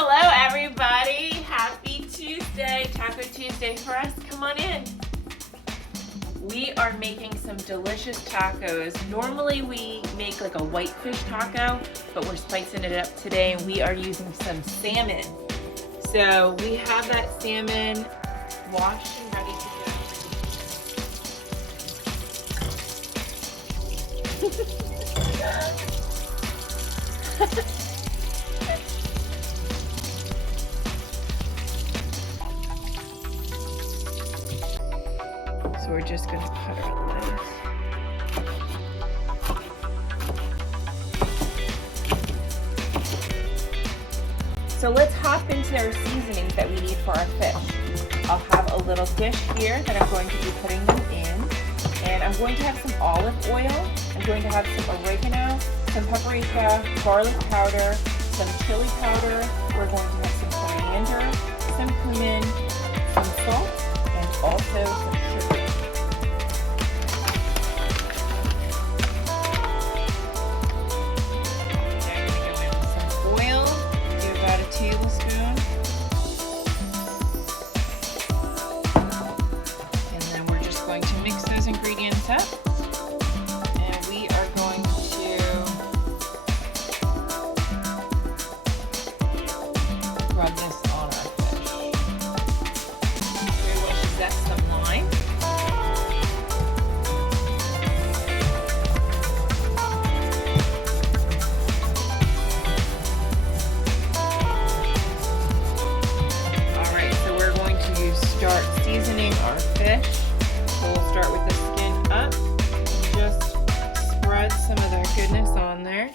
Hello everybody, happy Tuesday, Taco Tuesday for us. Come on in. We are making some delicious tacos. Normally we make like a whitefish taco, but we're spicing it up today and we are using some salmon. So we have that salmon washed and ready to go. So we're just going to cut our lettuce. So let's hop into our seasonings that we need for our fish. I'll have a little dish here that I'm going to be putting them in. And I'm going to have some olive oil. I'm going to have some oregano, some paprika, garlic powder, some chili powder. We're going to have some coriander, some cumin, some salt, and also some sugar. Tablespoon, and then we're just going to mix those ingredients up, and we are going to rub this on our fish. We will zest some lime. Start seasoning our fish. So we'll start with the skin up. Just spread some of that goodness on there.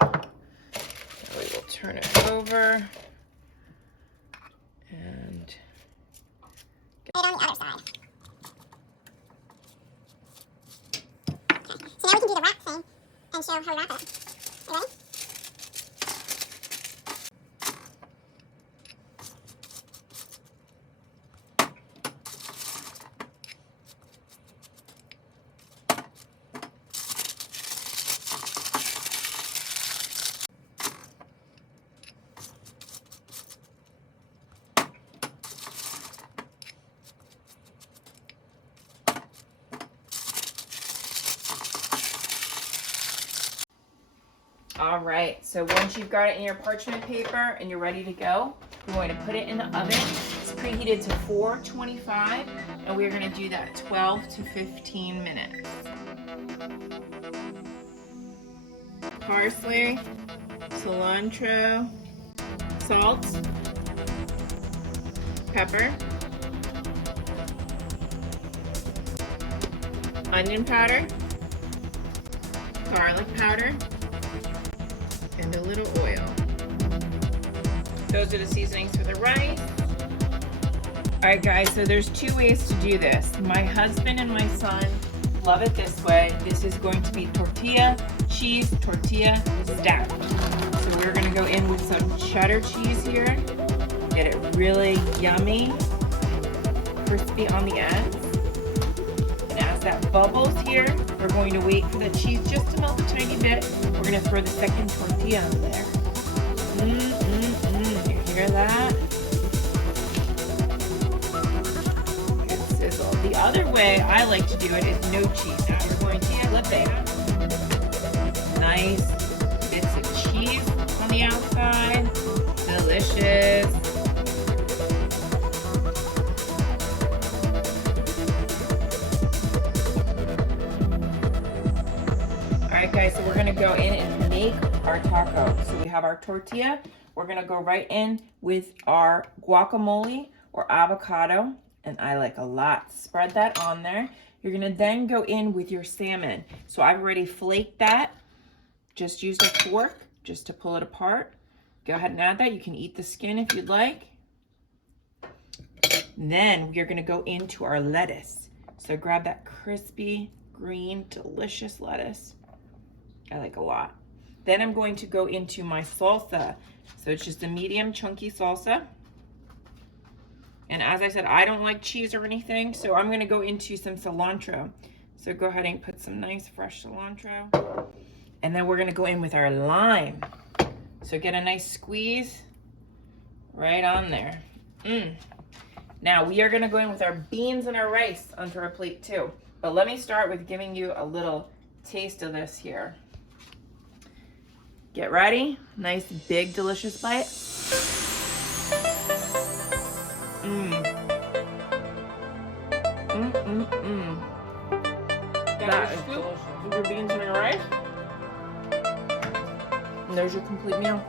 We will turn it over and get it on the other side. Okay, so now we can do the wrap thing and show how we wrap it. You ready? all right, so once you've got it in your parchment paper and you're ready to go, we're going to put it in the oven. It's preheated to 425, and we're going to do that 12 to 15 minutes. Parsley, cilantro, salt, pepper, onion powder, garlic powder, and a little oil. Those are the seasonings for the rice. All right, guys, so there's two ways to do this. My husband and my son love it this way. This is going to be tortilla cheese, tortilla stacked. So we're gonna go in with some cheddar cheese here. Get it really yummy, crispy on the ends. And as that bubbles here, we're going to wait for the cheese just to melt a tiny bit. We're gonna throw the second tortilla on there. You hear that? Good sizzle. The other way I like to do it is no cheese. Now we're going to flip it. Nice bits of cheese on the outside. Delicious. Alright guys, so we're going to go in and make our taco. So we have our tortilla. We're going to go right in with our guacamole or avocado. And I like a lot. Spread that on there. You're going to then go in with your salmon. So I've already flaked that. Just use a fork just to pull it apart. Go ahead and add that. You can eat the skin if you'd like. And then we're going to go into our lettuce. So grab that crispy, green, delicious lettuce. I like a lot. Then I'm going to go into my salsa. So it's just a medium chunky salsa. And as I said, I don't like cheese or anything, so I'm going to go into some cilantro. So go ahead and put some nice fresh cilantro. And then we're going to go in with our lime. So get a nice squeeze right on there. Now we are gonna go in with our beans and our rice onto our plate too. But let me start with giving you a little taste of this here. Get ready. Nice, big, delicious bite. That is delicious. Your beans and your rice. And there's your complete meal.